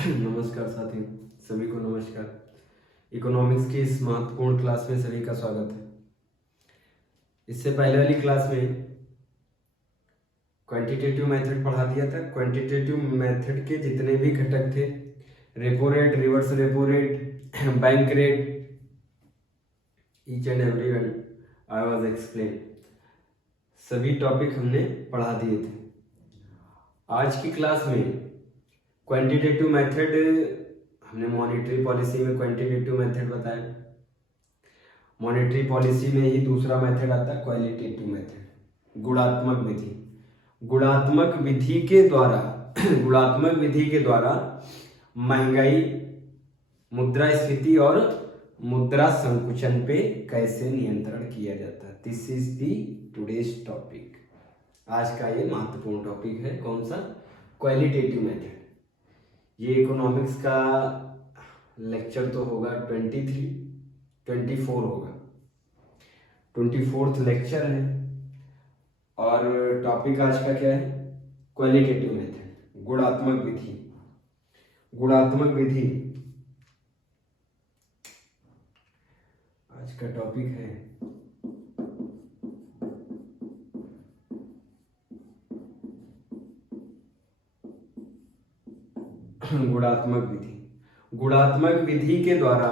नमस्कार साथियों, सभी को नमस्कार। इकोनॉमिक्स की इस महत्वपूर्ण क्लास में सभी का स्वागत है। इससे पहले वाली क्लास में क्वांटिटेटिव मेथड पढ़ा दिया था। क्वांटिटेटिव मेथड के जितने भी घटक थे, repo rate, reverse repo rate, bank rate, each and every one I was explain, सभी टॉपिक हमने पढ़ा दिए थे। आज की क्लास में क्वांटिटेटिव मेथड, हमने मॉनेटरी पॉलिसी में क्वांटिटेटिव मेथड बताया। मॉनेटरी पॉलिसी में ही दूसरा मेथड आता है क्वालिटेटिव मेथड, गुणात्मक विधि। गुणात्मक विधि के द्वारा महंगाई, मुद्रास्फीति और मुद्रा संकुचन पे कैसे नियंत्रण किया जाता है। This is the today's topic. आज का ये महत्वपूर्ण टॉपिक है। कौन सा? Qualitative method. ये इकोनॉमिक्स का लेक्चर तो होगा 24 होगा, 24th लेक्चर है। और टॉपिक आज का क्या है? क्वालिटेटिव मेथड, गुणात्मक विधि। गुणात्मक विधि आज का टॉपिक है। गुणात्मक विधि। गुणात्मक विधि के द्वारा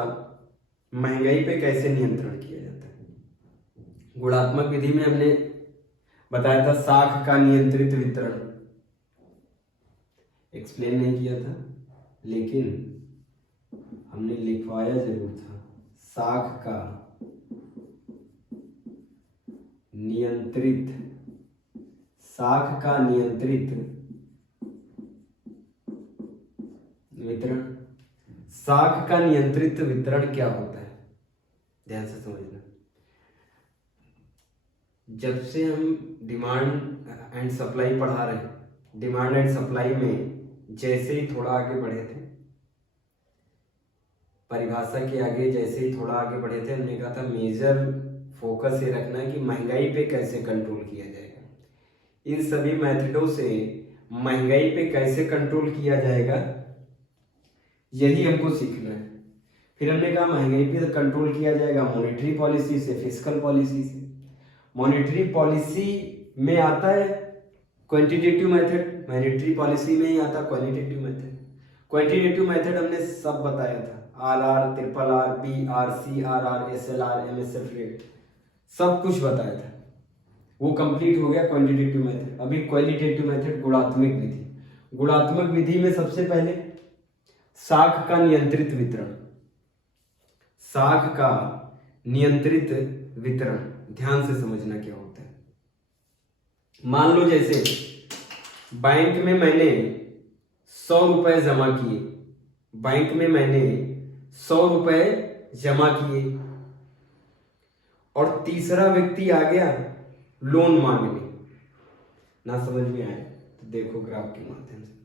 महंगाई पे कैसे नियंत्रण किया जाता है। गुणात्मक विधि में हमने बताया था साख का नियंत्रित वितरण। एक्सप्लेन नहीं किया था, लेकिन हमने लिखवाया जरूर था। साख का नियंत्रित वितरण। साख का नियंत्रित वितरण क्या होता है, ध्यान से समझना। जब से हम डिमांड एंड सप्लाई पढ़ा रहे हैं, डिमांड एंड सप्लाई में जैसे ही थोड़ा आगे बढ़े थे, परिभाषा के आगे जैसे ही थोड़ा आगे बढ़े थे, हमने कहा था मेजर फोकस ये रखना है कि महंगाई पे कैसे कंट्रोल किया जाएगा। इन सभी मेथडों से महंगाई पे कैसे कंट्रोल किया जाएगा, यही हमको सीखना है। फिर हमने कहा महंगाई पे कंट्रोल किया जाएगा मॉनेटरी पॉलिसी से, फिस्कल पॉलिसी से। मॉनेटरी पॉलिसी में आता है क्वांटिटेटिव मेथड, मॉनेटरी पॉलिसी में ही आता क्वालिटेटिव मेथड। क्वांटिटेटिव मेथड हमने सब बताया था, RR, triple R, BR, CRR, SLR, MSF rate, सब कुछ बताया था। वो कंप्लीट हो गया क्वांटिटेटिव मेथड। अभी क्वालिटेटिव मेथड, गुणात्मक विधि। गुणात्मक विधि में सबसे पहले साख का नियंत्रित वितरण। साख का नियंत्रित वितरण, ध्यान से समझना क्या होता है। मान लो जैसे बैंक में मैंने 100 रुपए जमा किए, बैंक में मैंने 100 रुपए जमा किए और तीसरा व्यक्ति आ गया लोन मांगने। ना समझ में आए तो देखो ग्राफ के माध्यम से।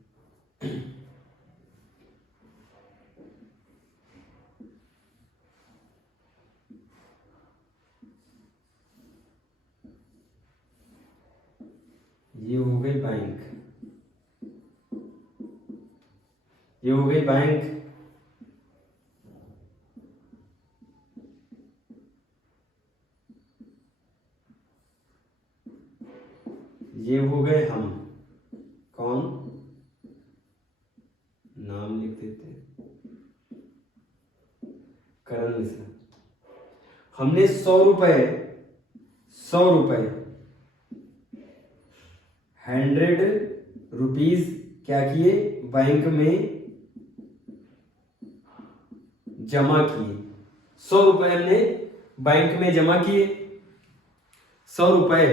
ये हो गई बैंक, ये हो गई बैंक। ये हो गए हम। कौन? नाम लिख देते हैं, करण मिश्रा। हमने 100 रुपए 100 रुपीज क्या किए, बैंक में जमा किए। 100 रुपए हमने बैंक में जमा किए, 100 रुपए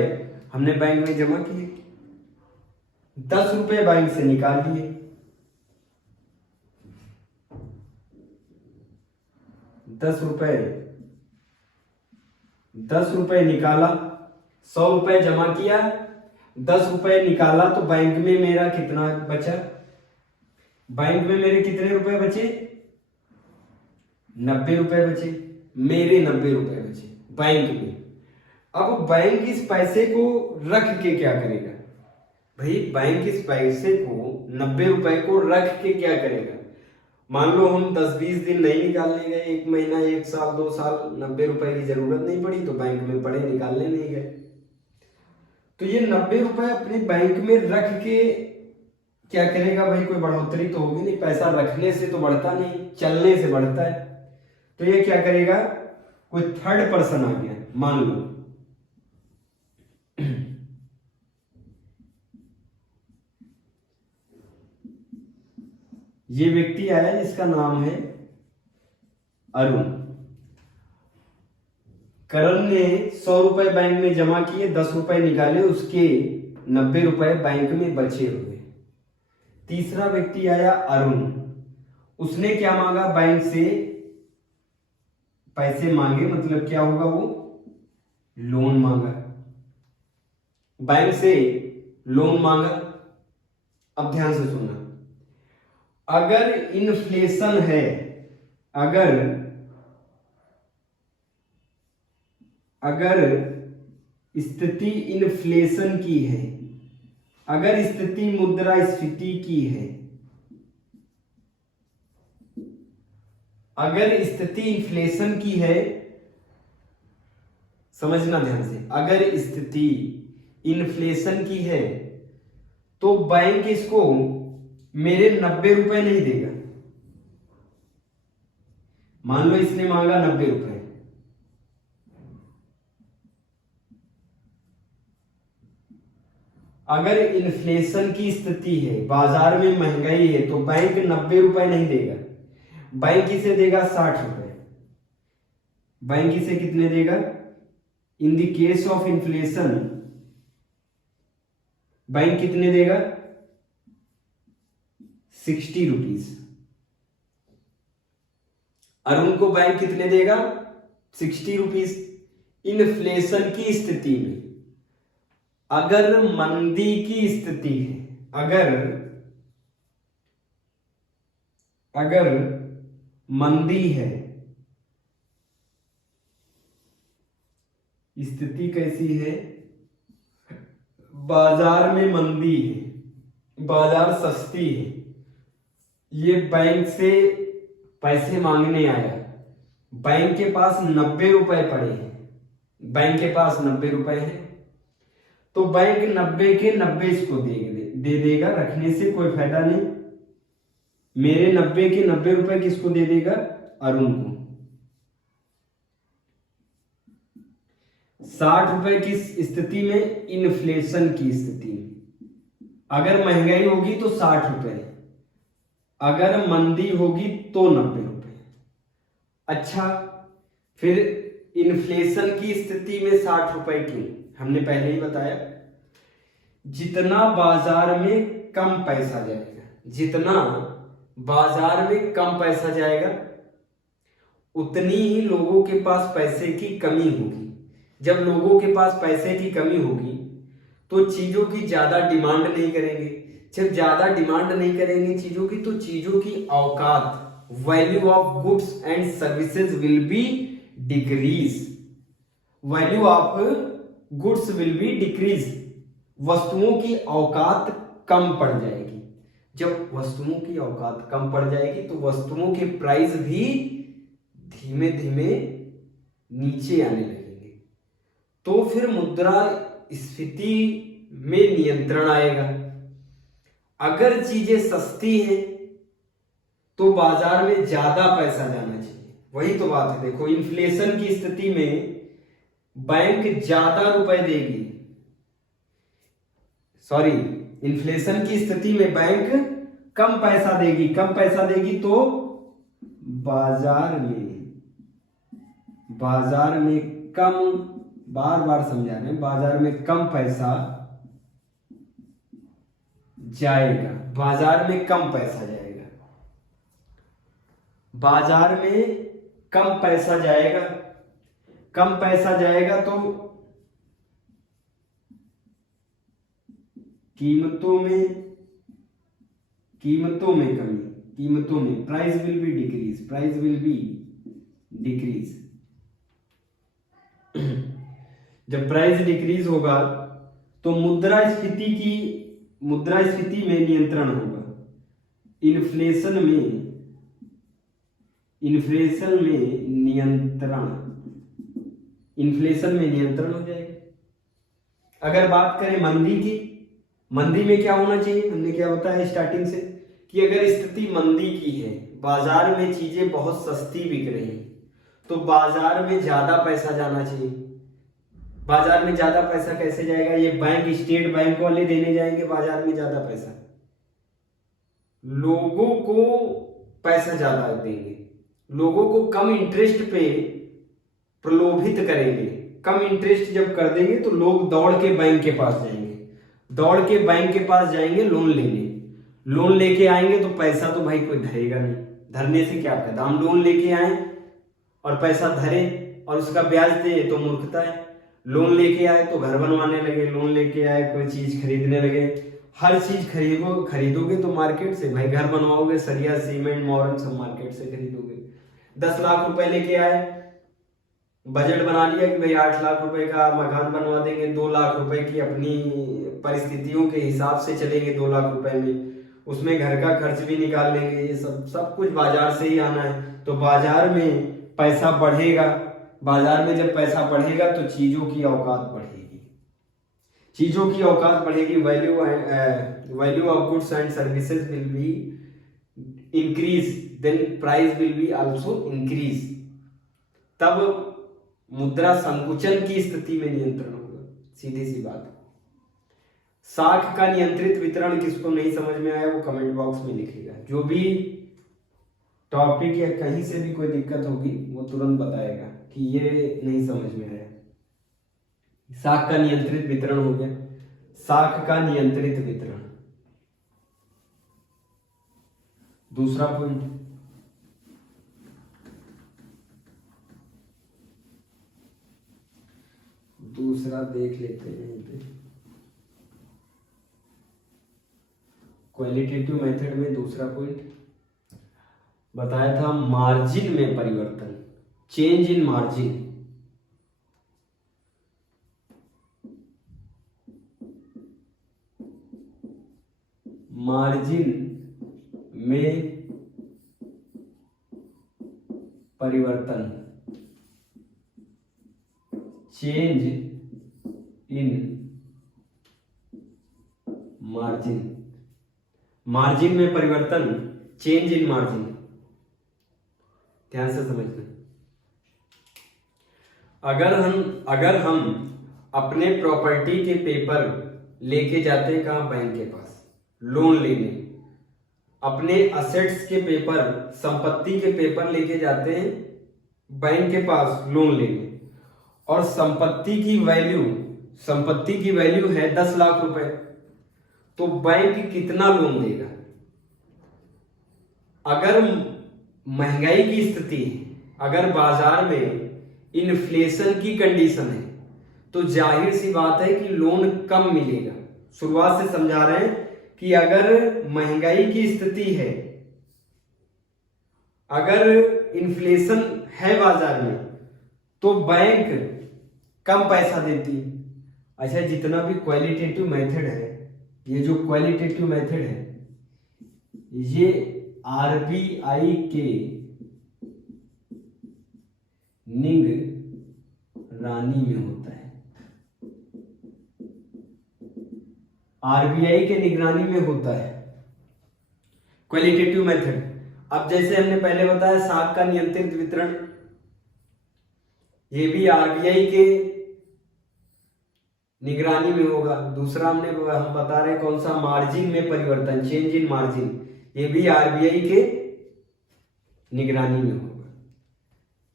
हमने बैंक में जमा किए। 10 रुपए बैंक से निकाल लिए। 10 रुपए निकाला, 100 रुपए जमा किया, 10 रुपए निकाला, तो बैंक में मेरा कितना बचा? बैंक में मेरे कितने रुपए बचे? 90 रुपए बचे। मेरे 90 रुपए बचे बैंक में। अब बैंक इस पैसे को रख के क्या करेगा भाई? बैंक इस पैसे को 90 रुपए को रख के क्या करेगा? मान लो हम 10-20 दिन नहीं निकालने गए, 1 महीना, 1 साल, 2 साल, 90 रुपए की जरूरत नहीं पड़ी तो बैंक में पड़े, निकालने नहीं गए, तो ये 90 रुपए अपने बैंक में रख के क्या करेगा भाई? कोई बढ़ोतरी तो होगी नहीं, पैसा रखने से तो बढ़ता नहीं, चलने से बढ़ता है। तो ये क्या करेगा? कोई थर्ड पर्सन आ गया, मान लो ये व्यक्ति आया जिसका नाम है अरुण। करण ने 100 रुपए बैंक में जमा किए, 10 रुपए निकाले, उसके 90 रुपए बैंक में बचे हुए। तीसरा व्यक्ति आया अरुण, उसने क्या मांगा? बैंक से पैसे मांगे, मतलब क्या होगा? वो लोन मांगा, बैंक से लोन मांगा। अब ध्यान से सुनना, अगर इन्फ्लेशन है, अगर स्थिति इन्फ्लेशन की है, अगर स्थिति मुद्रास्फीति की है, अगर स्थिति इन्फ्लेशन की है, समझना ध्यान से, अगर स्थिति इन्फ्लेशन की है तो बैंक इसको मेरे 90 रुपए नहीं देगा। मान लो इसने मांगा 90 रुपए, अगर इन्फ्लेशन की स्थिति है, बाजार में महंगाई है, तो बैंक 90 रुपए नहीं देगा, बैंक इसे देगा 60 रुपए। बैंक इसे कितने देगा? In the case of inflation bank कितने देगा? 60 रुपीज। अरुण को बैंक कितने देगा? 60 रुपीज। इन्फ्लेशन की स्थिति में, अगर मंदी की स्थिति है, अगर मंदी है, स्थिति कैसी है? बाजार में मंदी है, बाजार सस्ती है, ये बैंक से पैसे मांगने आया, बैंक के पास 90 रुपए पड़े हैं, बैंक के पास 90 रुपए हैं, तो बैंक 90 के 90 इसको दे देगा, रखने से कोई फायदा नहीं। मेरे 90 के 90 रुपए किसको दे देगा? अरुण को। 60 रुपए की स्थिति में, इन्फ्लेशन की स्थिति में, अगर महंगाई होगी तो 60 रुपए, अगर मंदी होगी तो 90 रुपए। अच्छा, फिर इन्फ्लेशन की स्थिति में 60 रुपए क्यों? हमने पहले ही बताया, जितना बाजार में कम पैसा जाएगा, जितना बाजार में कम पैसा जाएगा, उतनी ही लोगों के पास पैसे की कमी होगी। जब लोगों के पास पैसे की कमी होगी तो चीजों की ज्यादा डिमांड नहीं करेंगे, जब ज्यादा डिमांड नहीं करेंगे चीजों की, तो चीजों की औकात, value of goods and services will be decrease, value of goods will be decrease, वस्तुओं की औकात कम पड़ जाएगी। जब वस्तुओं की औकात कम पड़ जाएगी तो वस्तुओं के प्राइस भी धीमे धीमे नीचे आने लगेंगे, तो फिर मुद्रास्फीति में नियंत्रण आएगा। अगर चीजें सस्ती हैं तो बाजार में ज्यादा पैसा जाना चाहिए, वही तो बात है। देखो, इन्फ्लेशन की स्थिति में बैंक ज्यादा रुपए देगी, सॉरी, इन्फ्लेशन की स्थिति में बैंक कम पैसा देगी, कम पैसा देगी तो बाजार में कम, बार बार समझा रहे हैं, बाजार में कम पैसा जाएगा, बाजार में कम पैसा जाएगा, बाजार में कम पैसा जाएगा, कम पैसा जाएगा तो कीमतों में कमी, कीमतों में price will be decrease, price will be decrease. जब प्राइस डिक्रीज होगा तो मुद्रास्फीति में नियंत्रण होगा, इन्फ्लेशन में इन्फ्लेशन में नियंत्रण हो जाएगा। अगर बात करें मंदी की, मंदी में क्या होना चाहिए, हमने क्या बताया स्टार्टिंग से कि अगर स्थिति मंदी की है, बाजार में चीजें बहुत सस्ती बिक रही हैं, तो बाजार में ज्यादा पैसा जाना चाहिए। बाजार में ज्यादा पैसा कैसे जाएगा, ये बैंक, स्टेट बैंक वाले देने जाएंगे बाजार में ज्यादा पैसा, लोगों को पैसा ज्यादा देंगे, लोगों को कम इंटरेस्ट पे प्रलोभित करेंगे। कम इंटरेस्ट जब कर देंगे तो लोग दौड़ के बैंक के पास जाएंगे, दौड़ के बैंक के पास जाएंगे लोन लेने, लोन लेके आएंगे तो पैसा तो भाई कोई धरेगा नहीं, धरने से क्या फायदा। हम लोन लेके आए और पैसा धरे और उसका ब्याज दे तो मूर्खता है। लोन लेके आए तो घर बनवाने लगे, लोन लेके आए कोई चीज खरीदने लगे, हर चीज खरीदोगे तो मार्केट से, भाई घर बनवाओगे सरिया सीमेंट मोरंग सब मार्केट से खरीदोगे। 10 लाख रुपए लेके आए, बजट बना लिया कि भाई 8 लाख रुपए का मकान बनवा देंगे, 2 लाख रुपए की अपनी परिस्थितियों के हिसाब से चलेंगे, 2 लाख रुपए में उसमें घर का खर्च भी निकाल लेंगे, ये सब कुछ बाजार से ही आना है। तो बाजार में पैसा बढ़ेगा, बाजार में जब पैसा बढ़ेगा तो चीजों की औकात बढ़ेगी, चीजों की औकात बढ़ेगी, value of goods and services will be increase, then price will be also increase. तब मुद्रा संकुचन की स्थिति में नियंत्रण होगा, सीधी सी बात। साख का नियंत्रित वितरण, किसको नहीं समझ में आया वो कमेंट बॉक्स में लिखेगा। जो भी टॉपिक या कहीं से भी कोई दिक्कत होगी वो तुरंत बताएगा कि ये नहीं समझ में आया। साख का नियंत्रित वितरण हो गया, साख का नियंत्रित वितरण। दूसरा पॉइंट, दूसरा देख लेते हैं यहीं पे, क्वालिटेटिव मेथड में दूसरा पॉइंट बताया था, मार्जिन में परिवर्तन, चेंज इन मार्जिन। मार्जिन में परिवर्तन, चेंज इन मार्जिन, मार्जिन में परिवर्तन, चेंज इन मार्जिन। ध्यान से समझना। अगर हम अपने प्रॉपर्टी के पेपर लेके जाते हैं कहाँ, बैंक के पास लोन लेने, अपने असेट्स के पेपर, संपत्ति के पेपर लेके जाते हैं बैंक के पास लोन लेने, और संपत्ति की वैल्यू है 10 लाख रुपए, तो बैंक कितना लोन देगा? अगर महंगाई की स्थिति है, अगर बाजार में इन्फ्लेशन की कंडीशन है, तो जाहिर सी बात है कि लोन कम मिलेगा। शुरुआत से समझा रहे हैं कि अगर महंगाई की स्थिति है, अगर इन्फ्लेशन है बाजार में, तो बैंक कम पैसा देती है। अच्छा, जितना भी क्वालिटेटिव मेथड है, ये जो क्वालिटेटिव मेथड है, ये आरबीआई के निगरानी में होता है, आरबीआई के निगरानी में होता है क्वालिटेटिव मेथड। अब जैसे हमने पहले बताया साख का नियंत्रित वितरण, ये भी आरबीआई के निगरानी में होगा। दूसरा हम बता रहे कौन सा, मार्जिन में परिवर्तन, चेंज इन मार्जिन, ये भी आरबीआई के निगरानी में होगा।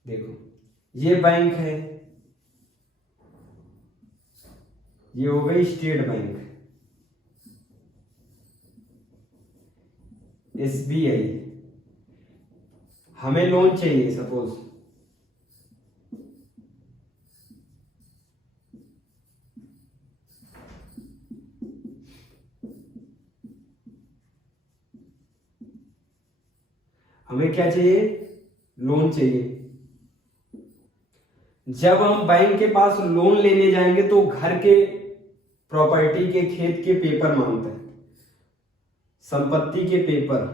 देखो ये बैंक है, ये हो गई स्टेट बैंक, एसबीआई। हमें लोन चाहिए, सपोज हमें क्या चाहिए, लोन चाहिए। जब हम बैंक के पास लोन लेने जाएंगे तो घर के प्रॉपर्टी के, खेत के पेपर मांगते हैं, संपत्ति के पेपर,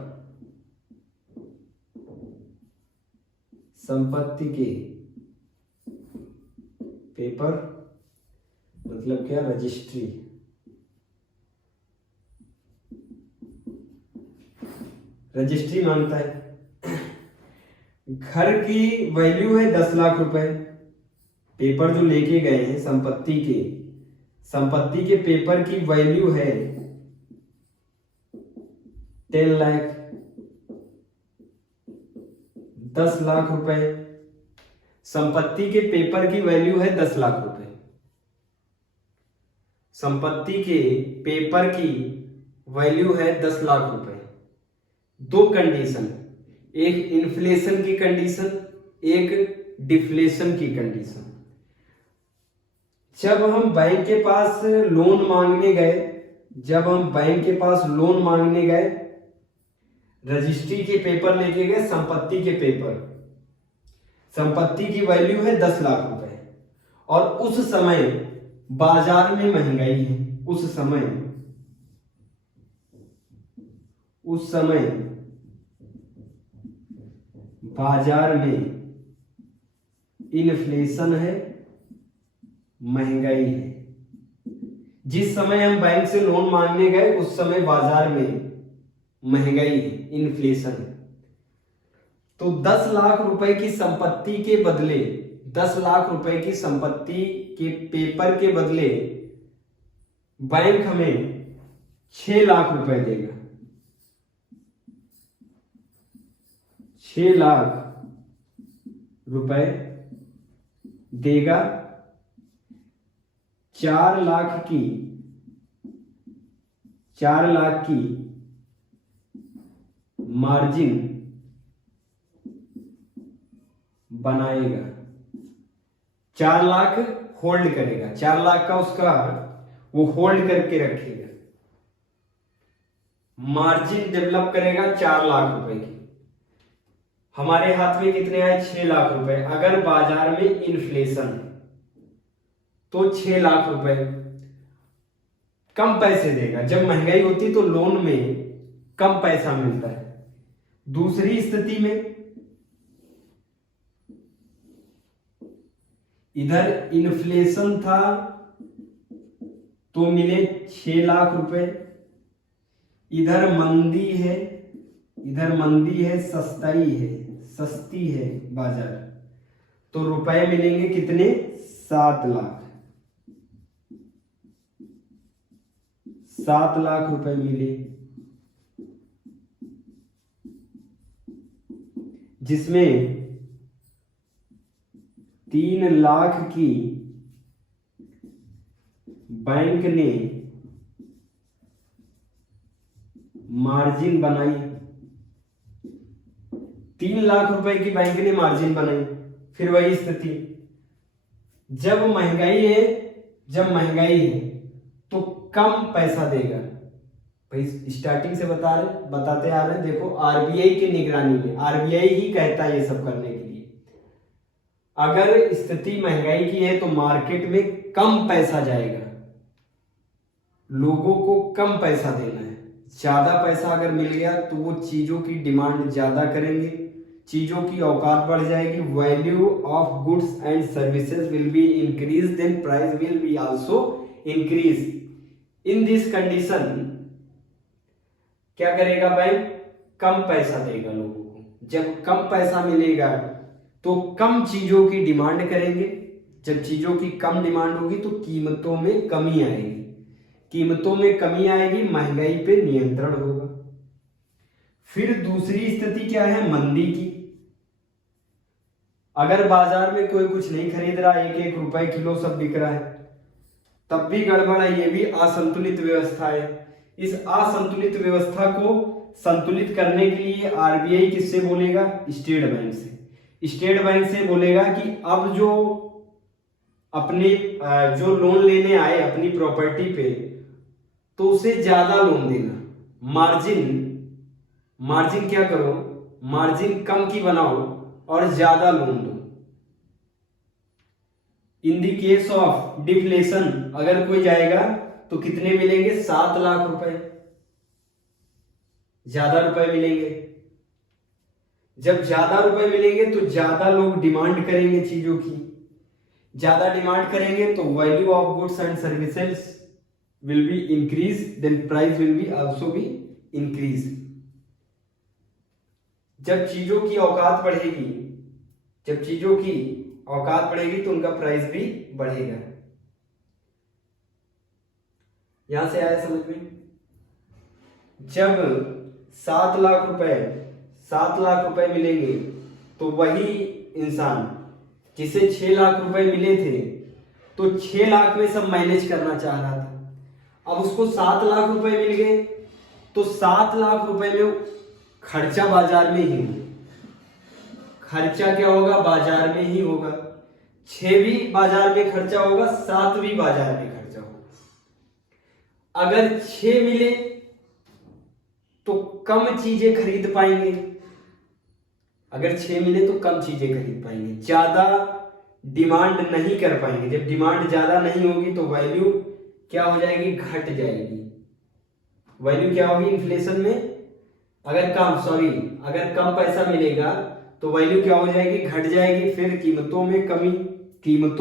संपत्ति के पेपर मतलब क्या, रजिस्ट्री, रजिस्ट्री मांगता है। घर की वैल्यू है 10 लाख रुपए, पेपर जो लेके गए हैं संपत्ति के पेपर की वैल्यू है 10 लाख, 10 लाख रुपए। संपत्ति के पेपर की वैल्यू है 10 लाख रुपए। संपत्ति के पेपर की वैल्यू है 10 लाख रुपए। दो कंडीशन, एक इन्फ्लेशन की कंडीशन, एक डिफ्लेशन की कंडीशन। जब हम बैंक के पास लोन मांगने गए, रजिस्ट्री के पेपर लेके गए, संपत्ति के पेपर, संपत्ति की वैल्यू है 10 लाख रुपए और उस समय बाजार में महंगाई है, उस समय बाजार में इन्फ्लेशन है, महंगाई है। जिस समय हम बैंक से लोन मांगने गए उस समय बाजार में महंगाई है, इन्फ्लेशन है। तो 10 लाख रुपए की संपत्ति के बदले, 10 लाख रुपए की संपत्ति के पेपर के बदले बैंक हमें 6 लाख रुपए देगा। 6 लाख रुपए देगा। 4 लाख की मार्जिन बनाएगा। 4 लाख होल्ड करेगा, 4 लाख का उसका वो होल्ड करके रखेगा, मार्जिन डेवलप करेगा 4 लाख रुपए की। हमारे हाथ में कितने आए, 6 लाख रुपए। अगर बाजार में इन्फ्लेशन है तो 6 लाख रुपए कम पैसे देगा। जब महंगाई होती तो लोन में कम पैसा मिलता है। दूसरी स्थिति में इधर इन्फ्लेशन था तो मिले 6 लाख रुपए, इधर मंदी है, सस्ती है बाजार, तो रुपए मिलेंगे कितने, 7 लाख। 7 लाख रुपए मिले, जिसमें 3 लाख की बैंक ने मार्जिन बनाई। 3 लाख रुपए की बैंक ने मार्जिन बनाई। फिर वही स्थिति, जब महंगाई है तो कम पैसा देगा। भाई स्टार्टिंग से बताते आ रहे हैं, देखो आरबीआई की निगरानी में, आरबीआई ही कहता है ये सब करने के लिए। अगर स्थिति महंगाई की है तो मार्केट में कम पैसा जाएगा, लोगों को कम पैसा देना है। ज्यादा पैसा अगर मिल गया तो वो चीजों की डिमांड ज्यादा करेंगे, चीजों की औकात बढ़ जाएगी, value of goods and services will be increase, then price will be also increase. In this condition क्या करेगा बैंक, कम पैसा देगा लोगों को। जब कम पैसा मिलेगा तो कम चीजों की डिमांड करेंगे। जब चीजों की कम डिमांड होगी तो कीमतों में कमी आएगी, महंगाई पे नियंत्रण होगा। फिर दूसरी स्थिति क्या है, मंदी की। अगर बाजार में कोई कुछ नहीं खरीद रहा, 1-1 रुपए किलो सब बिक रहा है, तब भी गड़बड़ है, ये भी असंतुलित व्यवस्था है। इस असंतुलित व्यवस्था को संतुलित करने के लिए आरबीआई किससे बोलेगा, स्टेट बैंक से। स्टेट बैंक से बोलेगा कि अब जो लोन लेने आए अपनी प्रॉपर्टी पे, तो उसे ज्यादा लोन देना। मार्जिन क्या करो, मार्जिन कम की बनाओ और ज्यादा लोन दो। In the case of deflation अगर कोई जाएगा तो कितने मिलेंगे, 7 लाख रुपए, ज्यादा रुपए मिलेंगे। जब ज्यादा रुपए मिलेंगे तो ज्यादा लोग डिमांड करेंगे चीजों की, ज्यादा डिमांड करेंगे तो value of goods and services will be increase, then price will be also be increase. जब चीजों की औकात बढ़ेगी, जब चीजों की औकात बढ़ेगी तो उनका प्राइस भी बढ़ेगा। यहां से आया समझ में? जब 7 लाख रुपए मिलेंगे तो वही इंसान जिसे 6 लाख रुपए मिले थे तो 6 लाख में सब मैनेज करना चाह रहा था, अब उसको 7 लाख रुपए मिल गए तो 7 लाख रुपए में खर्चा बाजार में ही होगा। खर्चा क्या होगा? बाजार में ही होगा। 6 भी बाजार में खर्चा होगा, 7 भी बाजार में खर्चा होगा। अगर 6 मिले तो कम चीजें खरीद पाएंगे, अगर 6 मिले तो कम चीजें खरीद पाएंगे, ज्यादा डिमांड नहीं कर पाएंगे। जब डिमांड ज्यादा नहीं होगी तो वैल्यू क्या हो जाएगी? घट जाएगी। वैल्यू क्या होगी इन्फ्लेशन में? अगर कम पैसा मिलेगा तो वैल्यू क्या हो जाएगी? घट जाएगी। फिर कीमतों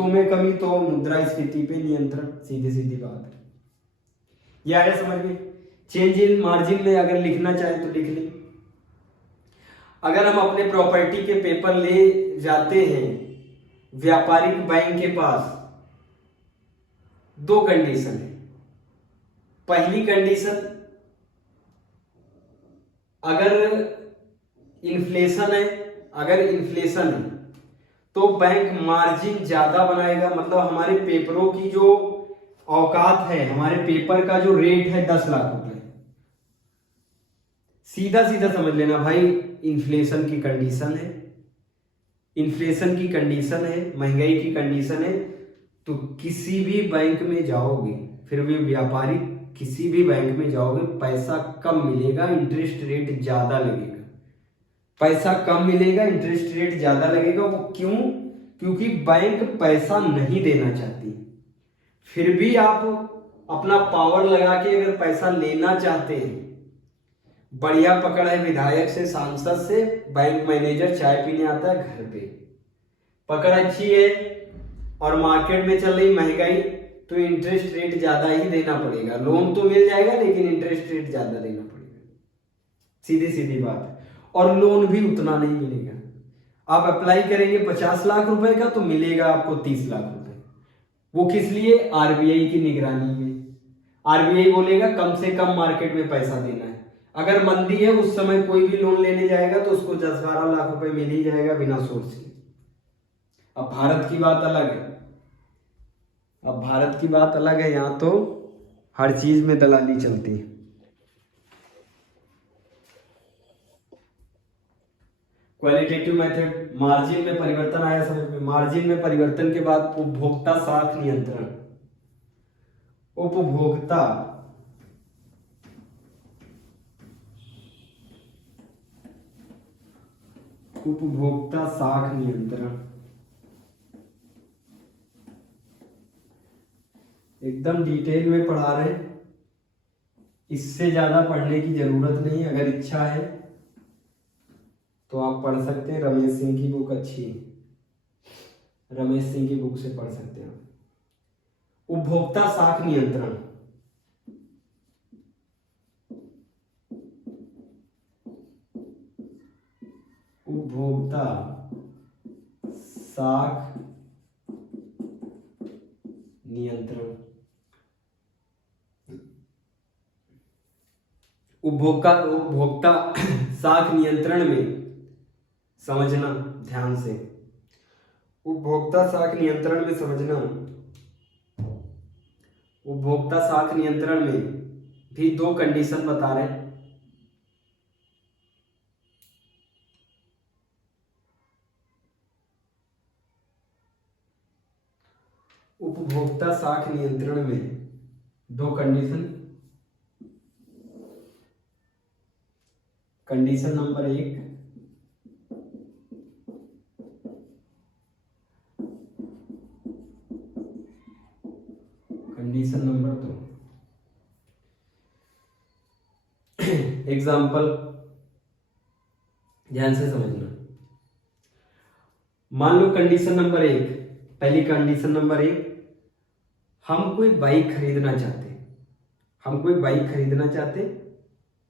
में कमी तो मुद्रास्फीति पे नियंत्रण, सीधी सीधी बात है। ये आया समझ में? चेंज इन मार्जिन में अगर लिखना चाहे तो लिख लें। अगर हम अपने प्रॉपर्टी के पेपर ले जाते हैं व्यापारिक बैंक के पास, 2 कंडीशन है। पहली कंडीशन, अगर इन्फ्लेशन है तो बैंक मार्जिन ज्यादा बनाएगा, मतलब हमारे पेपरों की जो औकात है, हमारे पेपर का जो रेट है 10 लाख रुपए, सीधा सीधा समझ लेना भाई, इन्फ्लेशन की कंडीशन है, महंगाई की कंडीशन है। तो किसी भी बैंक में जाओगे, फिर भी व्यापारिक किसी भी बैंक में जाओगे, पैसा कम मिलेगा, इंटरेस्ट रेट ज्यादा लगेगा। पैसा कम मिलेगा, इंटरेस्ट रेट ज्यादा लगेगा। वो क्यों? क्योंकि बैंक पैसा नहीं देना चाहती। फिर भी आप अपना पावर लगा के अगर पैसा लेना चाहते हैं, बढ़िया पकड़ है विधायक से, सांसद से, बैंक मैनेजर चाय पीने आता है घर पे, पकड़ अच्छी है और मार्केट में चल रही महंगाई, तो इंटरेस्ट रेट ज्यादा ही देना पड़ेगा। लोन तो मिल जाएगा लेकिन इंटरेस्ट रेट ज्यादा देना पड़ेगा, सीधी सीधी बात है। और लोन भी उतना नहीं मिलेगा। आप अप्लाई करेंगे 50 लाख रुपए का तो मिलेगा आपको 30 लाख रुपए। वो किस लिए? आरबीआई की निगरानी में। आरबीआई बोलेगा कम से कम मार्केट में पैसा देना है। अगर मंदी है उस समय कोई भी लोन लेने जाएगा तो उसको 10-12 लाख रुपए मिल ही जाएगा बिना सोर्स के। अब भारत की बात अलग है, यहाँ तो हर चीज में दलाली चलती है। क्वालिटेटिव मेथड, मार्जिन में परिवर्तन आया समझ में? मार्जिन में परिवर्तन के बाद उपभोक्ता साख नियंत्रण, उपभोक्ता साख नियंत्रण, एकदम डिटेल में पढ़ा रहे, इससे ज्यादा पढ़ने की जरूरत नहीं। अगर इच्छा है तो आप पढ़ सकते हैं, रमेश सिंह की बुक अच्छी है, रमेश सिंह की बुक से पढ़ सकते हैं। उपभोक्ता साख नियंत्रण, उपभोक्ता साख नियंत्रण, उपभोक्ता साख नियंत्रण में समझना ध्यान से, उपभोक्ता साख नियंत्रण में समझना, उपभोक्ता साख नियंत्रण में भी 2 कंडीशन बता रहे हैं। उपभोक्ता साख नियंत्रण में 2 condition. Condition number 1, condition number 2। Example, ध्यान से समझना। मान लो कंडीशन नंबर 1, पहली कंडीशन नंबर 1, हम कोई बाइक खरीदना चाहते हैं, हम कोई बाइक खरीदना चाहते हैं,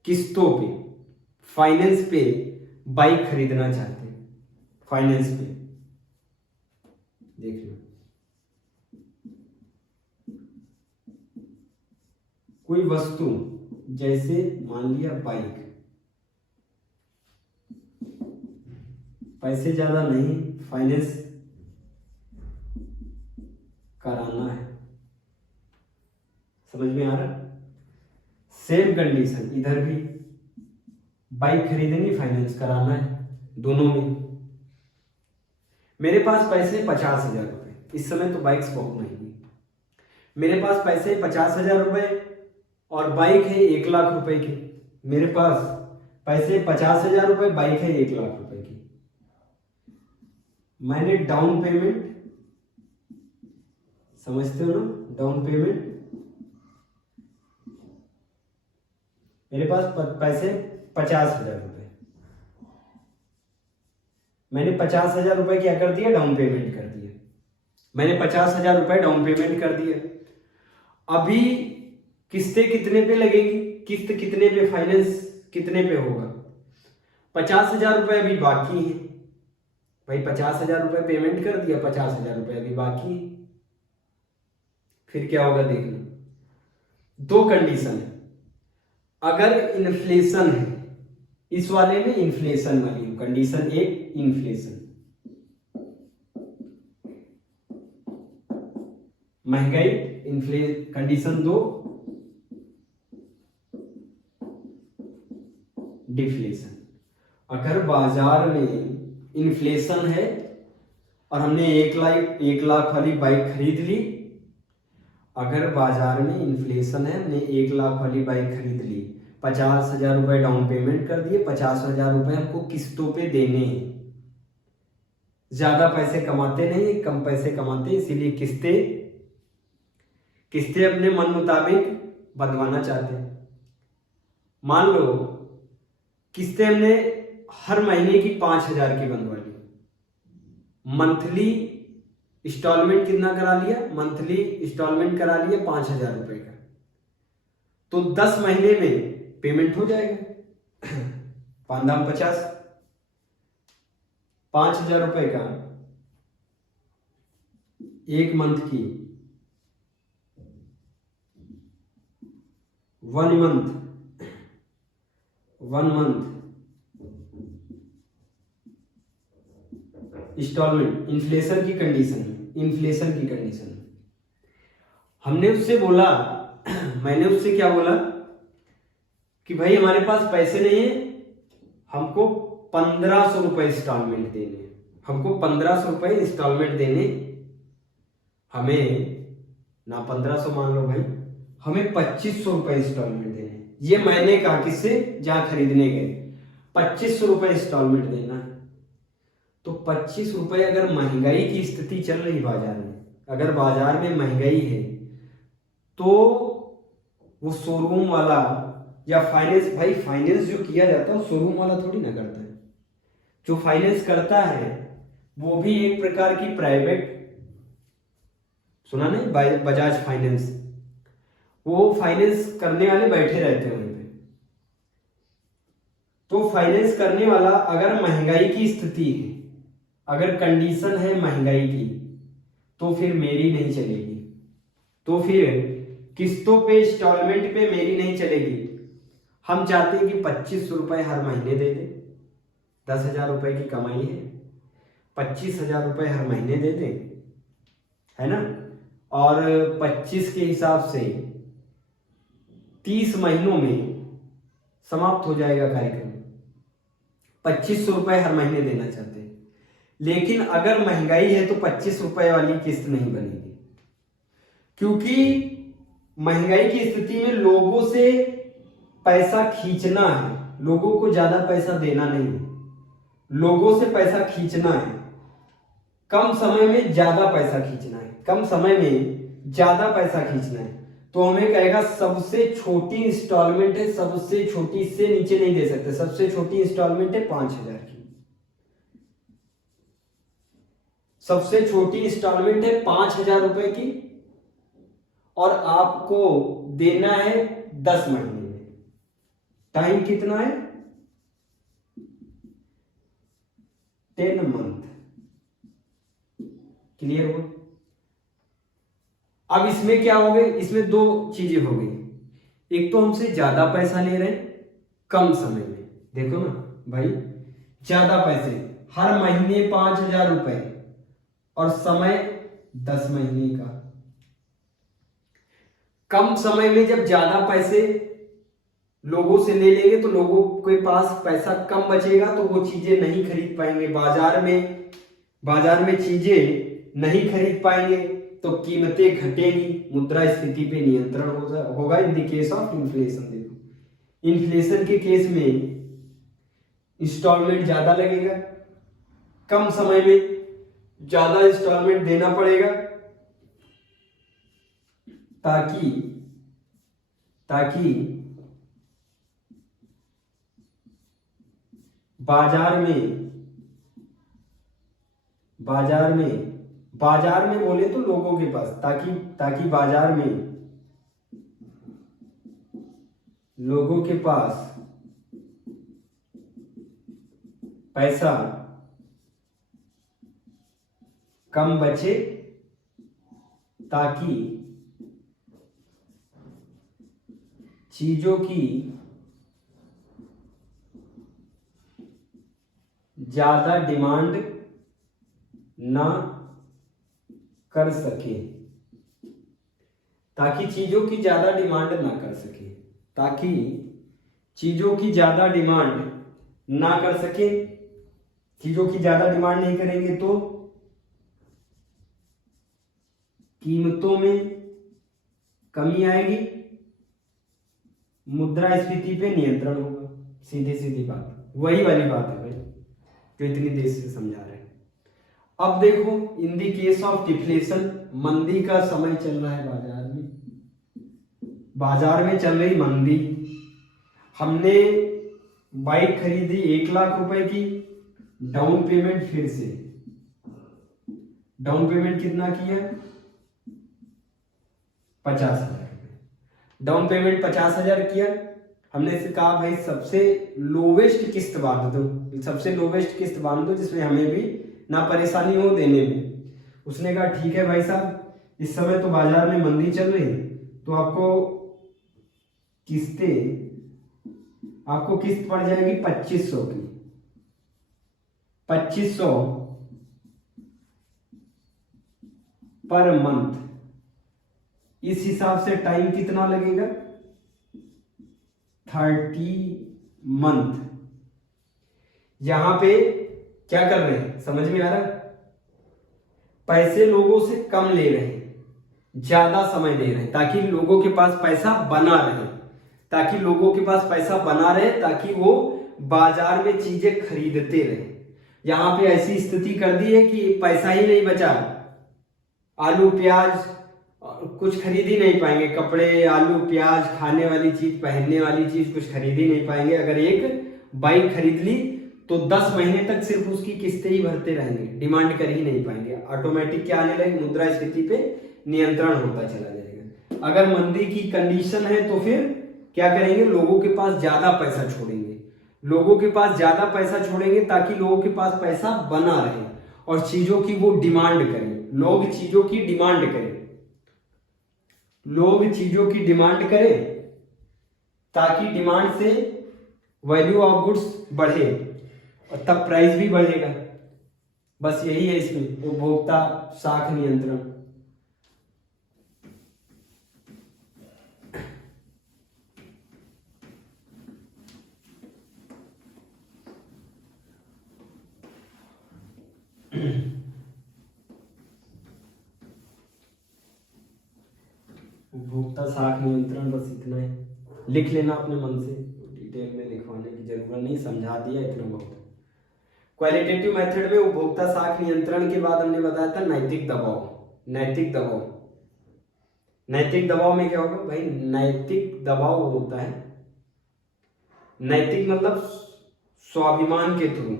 किस्तों पे, फाइनेंस पे बाइक खरीदना चाहते हैं, फाइनेंस पे। देख लो, कोई वस्तु, जैसे मान लिया बाइक, पैसे ज्यादा नहीं, फाइनेंस कराना है। समझ में आ रहा? सेम कंडीशन इधर भी, बाइक खरीदेंगे, फाइनेंस कराना है, दोनों में। मेरे पास पैसे 50,000 रुपए, इस समय तो बाइक्स बहुत महंगी। मेरे पास पैसे 50,000 रुपए और बाइक है 1,00,000 रुपए की। मेरे पास पैसे 50,000 रुपए, बाइक है 1,00,000 रुपए की। मैंने डाउन पेमेंट, समझते हो ना, डाउन पेमेंट, मेरे पास पैसे 50,000 रुपए, मैंने 50,000 रुपए क्या कर दिया, डाउन पेमेंट कर दिया। मैंने 50,000 रुपए डाउन पेमेंट कर दिया। अभी किस्तें कितने पे लगेगी, किस्त कितने पे, फाइनेंस कितने पे होगा? 50,000 रुपए अभी बाकी है भाई, 50,000 रुपए पेमेंट कर दिया, 50,000 रुपए अभी बाकी है। फिर क्या होगा देखना, दो कंडीशन है। अगर इन्फ्लेशन है, इस वाले में इन्फ्लेशन वाली हो, कंडीशन 1 इन्फ्लेशन, महंगाई, कंडीशन 2 डिफ्लेशन। अगर बाजार में इन्फ्लेशन है और हमने 1,00,000 वाली बाइक खरीद ली, अगर बाजार में इन्फ्लेशन है, हमने 1,00,000 वाली बाइक खरीद ली, 50,000 रुपए डाउन पेमेंट कर दिए, 50,000 रुपए हमको किस्तों पे देने हैं। ज्यादा पैसे कमाते नहीं, कम पैसे कमाते, इसीलिए किस्तें अपने मन मुताबिक बंधवाना चाहते हैं। मान लो किस्तें हमने हर महीने की 5,000 की बंधवा ली, मंथली इंस्टॉलमेंट कितना करा लिया, मंथली इंस्टॉलमेंट करा लिया 5,000 रुपए का, तो 10 महीने में पेमेंट हो जाएगा। 5 दाम 50, 5,000 रुपए का एक मंथ की, 1 मंथ इंस्टॉलमेंट, इन्फ्लेशन की कंडीशन में हमने उससे बोला, मैंने उससे क्या बोला कि भाई हमारे पास पैसे नहीं है, हमको 1,500 रुपए इंस्टॉलमेंट देने, हमको 1,500 रुपए इंस्टॉलमेंट देने, हमें ना 1,500 मान लो भाई, हमें 2,500 रुपए इंस्टॉलमेंट देने। ये मैंने कहा किससे, जहां खरीदने गए, 2,500 रुपए इंस्टॉलमेंट देना है। तो 25 रुपए, अगर महंगाई की स्थिति चल रही बाजार में, अगर बाजार में महंगाई है, तो वो शोरूम वाला या फाइनेंस, भाई फाइनेंस जो किया जाता है शोरूम वाला थोड़ी ना करता है, जो फाइनेंस करता है वो भी एक प्रकार की प्राइवेट, सुना नहीं, बजाज फाइनेंस, वो फाइनेंस करने वाले बैठे रहते हैं वहीं पे। तो फाइनेंस करने वाला अगर महंगाई की स्थिति है, अगर कंडीशन है महंगाई की, तो फिर मेरी नहीं चलेगी, तो फिर किस्तों पे, इंस्टॉलमेंट पे मेरी नहीं चलेगी। हम चाहते हैं कि 2,500 रुपए हर महीने दे दे, 10,000 रुपए की कमाई है, 25,000 रुपए हर महीने दे दे, है ना, और 25 के हिसाब से 30 महीनों में समाप्त हो जाएगा कार्यक्रम। 2,500 रुपए हर महीने देना चाहते हैं, लेकिन अगर महंगाई है तो 25 रुपए वाली किस्त नहीं बनेगी, क्योंकि महंगाई की स्थिति में लोगों से पैसा खींचना है, लोगों को ज्यादा पैसा देना नहीं है, लोगों से पैसा खींचना है, कम समय में ज्यादा पैसा खींचना है, कम समय में ज्यादा पैसा खींचना है। तो हमें कहेगा सबसे छोटी इंस्टॉलमेंट है, सबसे छोटी, इससे नीचे नहीं दे सकते, सबसे छोटी इंस्टॉलमेंट है 5,000 की। सबसे छोटी इंस्टॉलमेंट है 5,000 रुपए की और आपको देना है 10 महीने में। टाइम कितना है? 10 मंथ। क्लियर हो? अब इसमें क्या हो गए, इसमें दो चीजें हो गई। एक तो हमसे ज्यादा पैसा ले रहे हैं कम समय में, देखो ना भाई, ज्यादा पैसे, हर महीने 5,000 रुपए और समय 10 महीने का। कम समय में जब ज्यादा पैसे लोगों से ले लेंगे तो लोगों के पास पैसा कम बचेगा, तो वो चीजें नहीं खरीद पाएंगे, बाजार में चीजें नहीं खरीद पाएंगे, तो कीमतें घटेगी, मुद्रास्फीति पे नियंत्रण होगा। In the case of inflation, देखो इन्फ्लेशन के केस में इंस्टॉलमेंट ज्यादा लगेगा, कम समय में ज्यादा इंस्टॉलमेंट देना पड़ेगा, ताकि बाजार में बोले तो लोगों के पास, ताकि बाजार में लोगों के पास पैसा कम बचे, ताकि चीजों की ज्यादा डिमांड ना कर सके, ताकि चीजों की ज्यादा डिमांड ना कर सके, ताकि चीजों की ज्यादा डिमांड ना कर सके। चीजों की ज्यादा डिमांड नहीं करेंगे तो कीमतों में कमी आएगी, मुद्रास्फीति पे नियंत्रण होगा। सीधी सीधी बात, वही वाली बात है भाई जो इतनी देर से समझा रहे हैं। अब देखो, in the case of deflation, मंदी का समय चल रहा है बाजार में चल रही मंदी। हमने बाइक खरीदी 1,00,000 रुपए की, डाउन पेमेंट फिर से, डाउन पेमेंट कितना किया? 50,000। डाउन पेमेंट 50,000 किया। हमने से कहा भाई सबसे लोवेस्ट किस्त बांध दो, सबसे लोवेस्ट किस्त बांध दो जिसमें हमें भी ना परेशानी हो देने में। उसने कहा ठीक है भाई साहब, इस समय तो बाजार में मंदी चल रही है, तो आपको किस्त पड़ जाएगी 2,500 की, 2,500 पर मंथ। इस हिसाब से टाइम कितना लगेगा? 30 मंथ। यहां पे क्या कर रहे हैं समझ में आ रहा है? पैसे लोगों से कम ले रहे हैं, ज्यादा समय दे रहे हैं, ताकि लोगों के पास पैसा बना रहे, ताकि वो बाजार में चीजें खरीदते रहे। यहां पे ऐसी स्थिति कर दी है कि पैसा ही नहीं बचा, आलू प्याज कुछ खरीद ही नहीं पाएंगे, कपड़े, आलू प्याज, खाने वाली चीज, पहनने वाली चीज कुछ खरीद ही नहीं पाएंगे। अगर एक बाइक खरीद ली तो 10 महीने तक सिर्फ उसकी किस्तें ही भरते रहेंगे, डिमांड कर ही नहीं पाएंगे। ऑटोमेटिक क्या आने लगे? मुद्रास्फीति पे नियंत्रण होता चला जाएगा। अगर मंदी की कंडीशन है तो फिर क्या करेंगे? लोगों के पास ज्यादा पैसा छोड़ेंगे, ताकि लोगों के पास पैसा बना रहे और चीजों की वो डिमांड करें। लोग चीजों की डिमांड करें, ताकि डिमांड से वैल्यू ऑफ गुड्स बढ़े और तब प्राइस भी बढ़ेगा। बस यही है इसमें उपभोक्ता साख नियंत्रण। उपभोक्ता साख नियंत्रण, बस इतना है। लिख लेना अपने मन से, डिटेल में लिखवाने की जरूरत नहीं, समझा दिया इतना बहुत। क्वालिटेटिव मेथड में उपभोक्ता साख नियंत्रण के बाद हमने बताया था नैतिक दबाव। नैतिक दबाव में क्या होगा भाई, नैतिक दबाव होता है, नैतिक मतलब स्वाभिमान के थ्रू,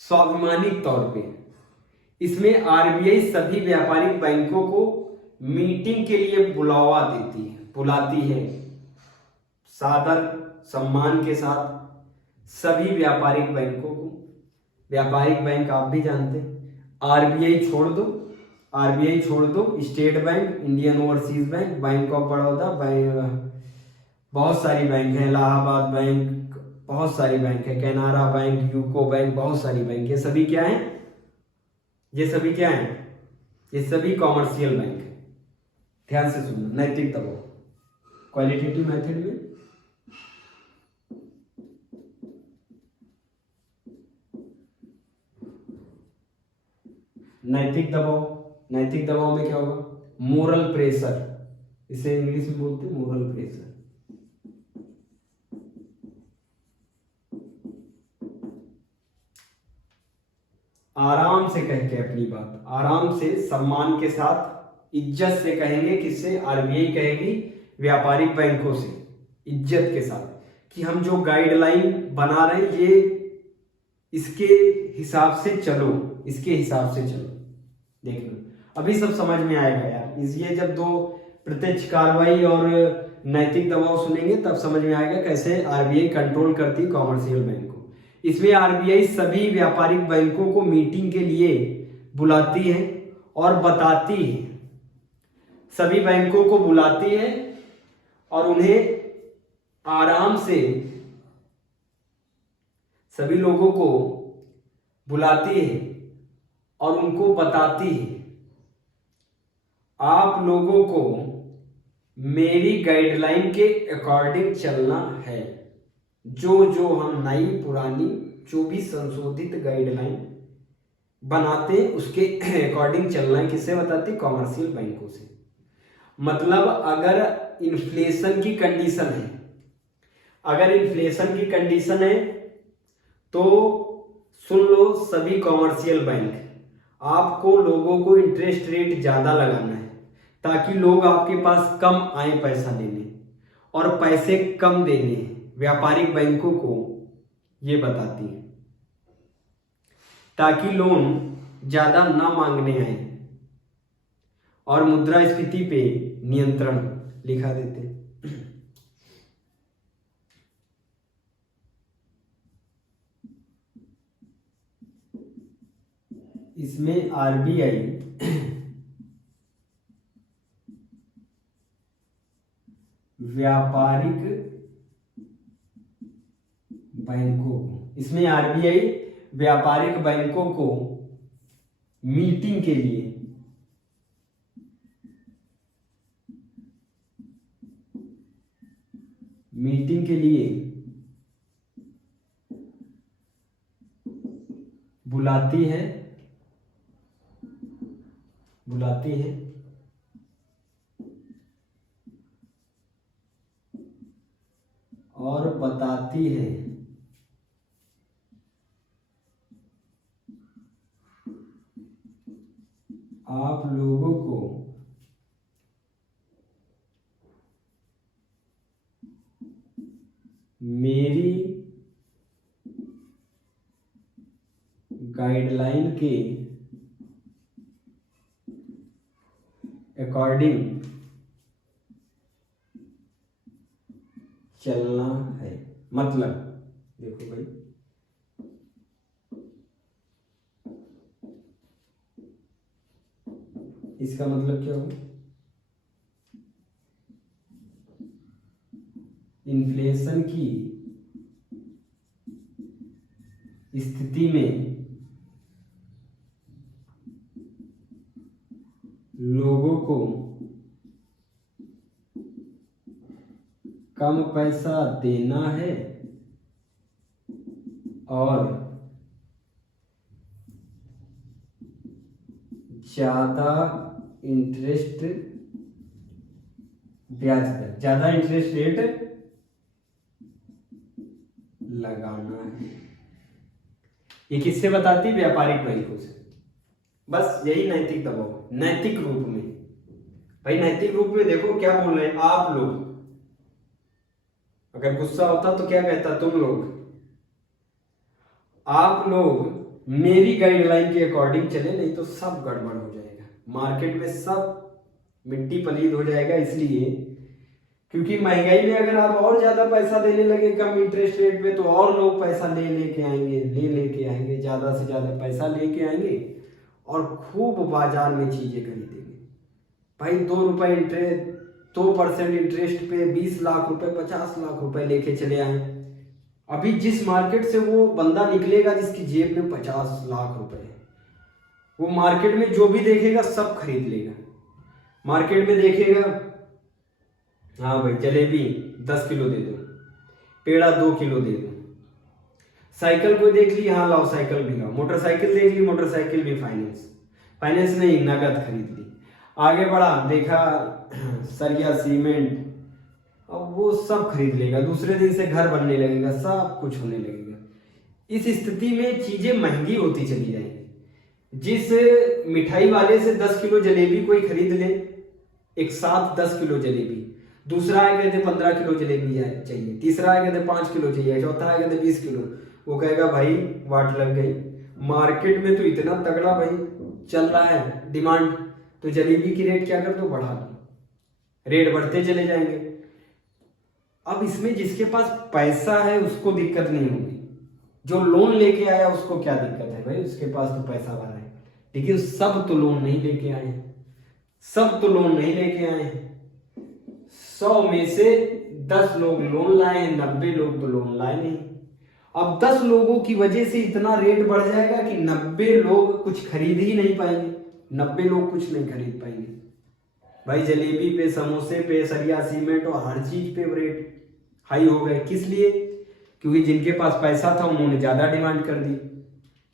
स्वाभिमानिक तौर पे। इसमें आरबीआई सभी व्यापारिक बैंकों को मीटिंग के लिए बुलावा देती है, बुलाती है सादर सम्मान के साथ सभी व्यापारिक बैंकों को। व्यापारिक बैंक आप भी जानते हैं, आरबीआई छोड़ दो, आरबीआई छोड़ दो, state bank, Indian overseas bank, bank of Baroda, बहुत सारी बैंक है, इलाहाबाद बैंक, बहुत सारी बैंक है, कैनारा बैंक, यूको बैंक, बहुत सारी बैंक, ये सभी क्या है, ये सभी क्या है, ये सभी कॉमर्शियल बैंक है। ध्यान से सुनना, नैतिक दबाव क्वालिटेटिव मेथड में नैतिक दबाव, नैतिक दबाव में क्या होगा, मोरल प्रेशर, इसे इंग्लिश में बोलते हैं मोरल प्रेशर। आराम से कह के अपनी बात, आराम से सम्मान के साथ इज्जत से कहेंगे, किससे, आरबीआई कहेगी व्यापारिक बैंकों से इज्जत के साथ कि हम जो गाइडलाइन बना रहे हैं ये इसके हिसाब से चलो, इसके हिसाब से चलो। देख लो अभी सब समझ में आएगा यार, इसलिए जब दो प्रत्यक्ष कार्रवाई और नैतिक दबाव सुनेंगे तब समझ में आएगा कैसे आरबीआई कंट्रोल करती है कॉमर्शियल बैंक को। इसमें आरबीआई सभी व्यापारिक बैंकों को मीटिंग के लिए बुलाती है और बताती है, सभी बैंकों को बुलाती है और उन्हें आराम से, सभी लोगों को बुलाती है और उनको बताती है आप लोगों को मेरी गाइडलाइन के अकॉर्डिंग चलना है, जो जो हम नई पुरानी जो भी संशोधित गाइडलाइन बनाते हैं उसके अकॉर्डिंग चलना है। किससे बताती, कॉमर्शियल बैंकों से। मतलब अगर इन्फ्लेशन की कंडीशन है, अगर इन्फ्लेशन की कंडीशन है तो सुन लो सभी कॉमर्शियल बैंक, आपको लोगों को इंटरेस्ट रेट ज्यादा लगाना है ताकि लोग आपके पास कम आए पैसा देने और पैसे कम देने, व्यापारिक बैंकों को ये बताती है ताकि लोन ज्यादा ना मांगने आए और मुद्रास्फीति पे नियंत्रण लिखा देते हैं। इसमें आरबीआई व्यापारिक बैंकों को, इसमें आरबीआई व्यापारिक बैंकों को मीटिंग के लिए बुलाती है और बताती है आप लोगों को मेरी गाइडलाइन के अकॉर्डिंग चलना है। मतलब देखो भाई, इसका मतलब क्या होगा, इन्फ्लेशन की स्थिति में लोगों को कम पैसा देना है और ज्यादा इंटरेस्ट ब्याज दर, ज्यादा इंटरेस्ट रेट लगाना है। ये किससे बताती, व्यापारिक बैंकों से। बस यही नैतिक दबाव, नैतिक रूप में। भाई नैतिक रूप में देखो क्या बोल रहे हैं आप लोग। अगर गुस्सा होता तो क्या कहता, तुम लोग, आप लोग मेरी गाइडलाइन के अकॉर्डिंग चले, नहीं तो सब गड़बड़ हो जाएगा, मार्केट में सब मिट्टी पलीद हो जाएगा। इसलिए क्योंकि महंगाई में अगर आप और ज्यादा पैसा देने लगे कम इंटरेस्ट रेट पे, तो और लोग पैसा ले लेके आएंगे, लेके आएंगे, ज्यादा से ज्यादा पैसा लेके आएंगे और खूब बाजार में चीजें खरीदेंगे। भाई 2 रुपए इंटरेस्ट, 2% इंटरेस्ट पे 20 लाख रुपए, 50 लाख रुपए लेके चले आए। अभी जिस मार्केट से वो बंदा निकलेगा जिसकी जेब में 50 लाख रुपए है, वो मार्केट में जो भी देखेगा सब खरीद लेगा। मार्केट में देखेगा, हाँ भाई जलेबी 10 किलो दे दो, पेड़ा 2 किलो दे दो, साइकिल को देख ली, हाँ लाओ साइकिल भी लाओ, मोटरसाइकिल देख ली, मोटरसाइकिल भी फाइनेंस, फाइनेंस नहीं नगद खरीद ली। आगे बढ़ा, देखा सरिया सीमेंट, अब वो सब खरीद लेगा, दूसरे दिन से घर बनने लगेगा, सब कुछ होने लगेगा। इस स्थिति में चीजें महंगी होती चली जाएंगी। जिस मिठाई वाले से 10 किलो जलेबी कोई खरीद ले, एक साथ 10 किलो जलेबी, दूसरा आए कहते 15 किलो जलेबी चाहिए, तीसरा आए कहते 5 किलो चाहिए, चौथा आए कहते 20 किलो, वो कहेगा भाई वाट लग गई। मार्केट में तो इतना तगड़ा भाई चल रहा है डिमांड, तो जलेबी की रेट क्या कर दो, बढ़ा दो, रेट बढ़ते चले जाएंगे। अब इसमें जिसके पास पैसा है उसको दिक्कत नहीं होगी, जो लोन लेके आया उसको क्या दिक्कत है भाई, उसके पास तो पैसा भरा है। लेकिन सब तो लोन नहीं लेके आए, सब तो लोन नहीं लेके आए। 100 में से 10 लोग लोन लाए हैं, 90 लोग तो लोन लाए नहीं। अब 10 लोगों की वजह से इतना रेट बढ़ जाएगा कि 90 लोग कुछ खरीद ही नहीं पाएंगे, 90 लोग कुछ नहीं खरीद पाएंगे। भाई जलेबी पे, समोसे पे, सरिया सीमेंट और हर चीज पे रेट हाई हो गए। किस लिए? क्योंकि जिनके पास पैसा था उन्होंने ज्यादा डिमांड कर दी।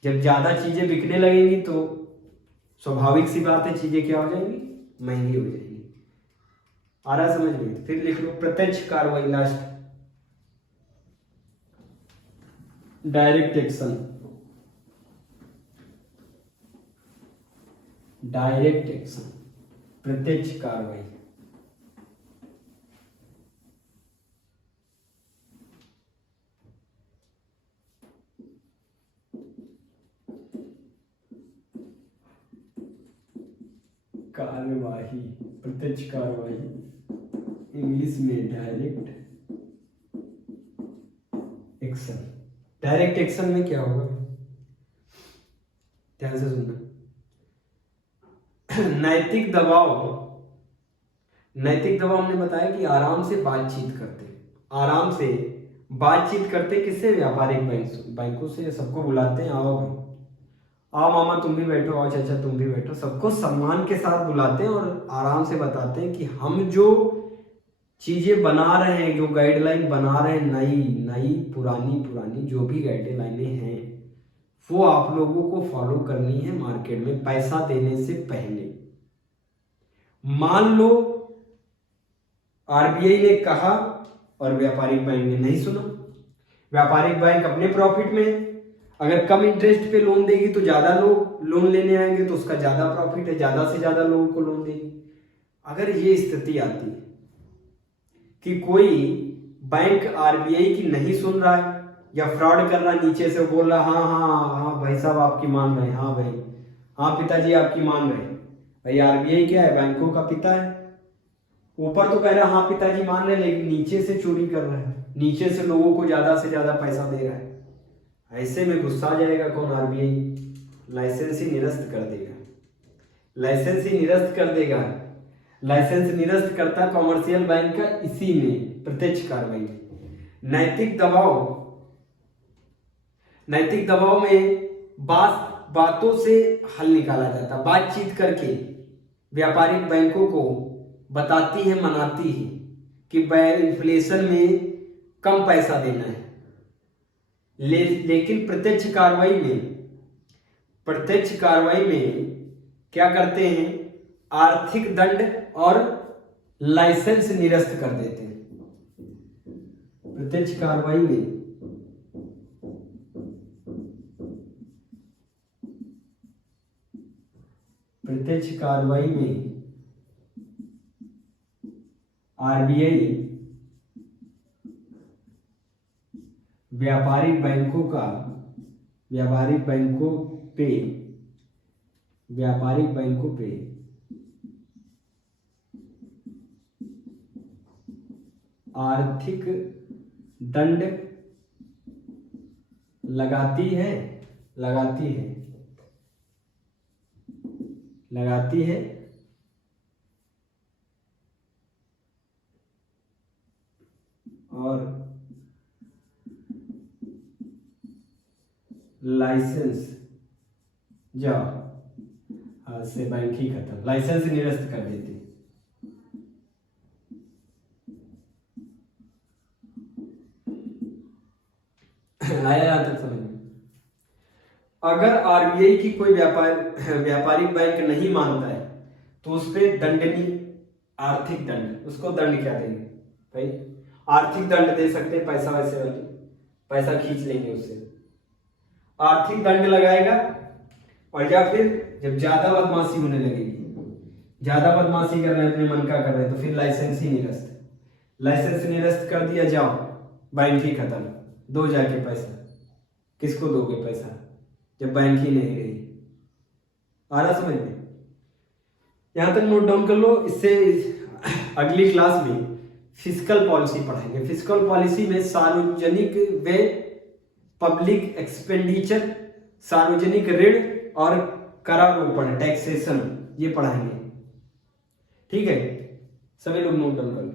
जब ज्यादा चीजें बिकने लगेंगी तो स्वाभाविक सी बात है चीजें क्या हो जाएंगी, महंगी हो जाएंगी। आ रहा समझ में? फिर लिख लो प्रत्यक्ष कार्रवाई last, direct action, direct action, प्रत्यक्ष कार्रवाई। कार्यवाही, प्रत्यक्ष कार्यवाही, इंग्लिश में डायरेक्ट एक्शन। डायरेक्ट एक्शन में क्या होगा, ध्यान से सुनना। नैतिक दबाव, नैतिक दबाव हमने बताया कि आराम से बातचीत करते, आराम से बातचीत करते, किससे? व्यापारिक बैंकों से। सबको बुलाते हैं, आओ भाई, आओ मामा तुम भी बैठो, आओ चाचा तुम भी बैठो, सबको सम्मान के साथ बुलाते हैं और आराम से बताते हैं कि हम जो चीजें बना रहे हैं, जो गाइडलाइन बना रहे हैं, नई नई पुरानी जो भी गाइडलाइनें हैं वो आप लोगों को फॉलो करनी है मार्केट में पैसा देने से पहले। मान लो आरबीआई ने कहा और व्यापारिक बैंक ने नहीं सुना, व्यापारिक बैंक अपने प्रॉफिट में, अगर कम इंटरेस्ट पे लोन देगी तो ज्यादा लोग लोन लेने आएंगे तो उसका ज्यादा प्रॉफिट है, ज्यादा से ज्यादा लोगों को लोन देगी। अगर ये स्थिति आती है कि कोई बैंक आरबीआई की नहीं सुन रहा है या फ्रॉड कर रहा है, नीचे से बोल रहा हाँ हाँ हाँ भाई साहब आपकी मान रहे हैं, हाँ भाई हाँ पिताजी आपकी मान रहे हैं, भाई आरबीआई क्या है, बैंकों का पिता है, ऊपर तो कह रहा है हाँ पिताजी मान रहे हैं, लेकिन नीचे से चोरी कर रहा है, नीचे से लोगों को ज्यादा से ज्यादा पैसा दे रहा है। ऐसे में गुस्सा आ जाएगा कौन, आरबीआई, लाइसेंस ही निरस्त कर देगा, लाइसेंस ही निरस्त कर देगा। लाइसेंस निरस्त करता कॉमर्शियल बैंक का इसी में, प्रत्यक्ष कार्रवाई में। नैतिक दबाव, नैतिक दबाव में बातों से हल निकाला जाता, बातचीत करके व्यापारिक बैंकों को बताती है, मनाती है कि इन्फ्लेशन में कम पैसा देना है। लेकिन प्रत्यक्ष कार्रवाई में क्या करते हैं, आर्थिक दंड और लाइसेंस निरस्त कर देते हैं। प्रत्यक्ष कार्रवाई में आरबीआई व्यापारिक बैंकों का व्यापारिक बैंकों पे आर्थिक दंड लगाती है और लाइसेंस जाओ, आज से बैंक ही खत्म, लाइसेंस निरस्त कर देती। आया यहाँ तक समझ में? अगर आरबीआई की कोई व्यापारिक बैंक नहीं मानता है तो उस पर दंडनीय आर्थिक दंड, उसको दंड क्या देंगे भाई? आर्थिक दंड दे सकते हैं, पैसा वैसे वाली, पैसा खींच लेंगे उससे, आर्थिक दंड लगाएगा। और या फिर जब ज्यादा बदमाशी होने लगेगी, ज्यादा बदमाशी कर रहे हैं, अपने मन का कर रहे हैं, तो फिर लाइसेंस निरस्त कर दिया, जाओ बैंक ही खत्म, दो जाके पैसा। किसको दोगे पैसा जब बैंक ही नहीं रही? आ रहा समझ में? यहां तक नोट डाउन कर लो। इससे अगली क्लास में फिस्कल पॉलिसी पढ़ाएंगे। फिस्कल पॉलिसी में सार्वजनिक व्यय, पब्लिक एक्सपेंडिचर, सार्वजनिक ऋण और करारोपण, टैक्सेशन, ये पढ़ाएंगे। ठीक है, सभी लोग नोट डाउन कर लो।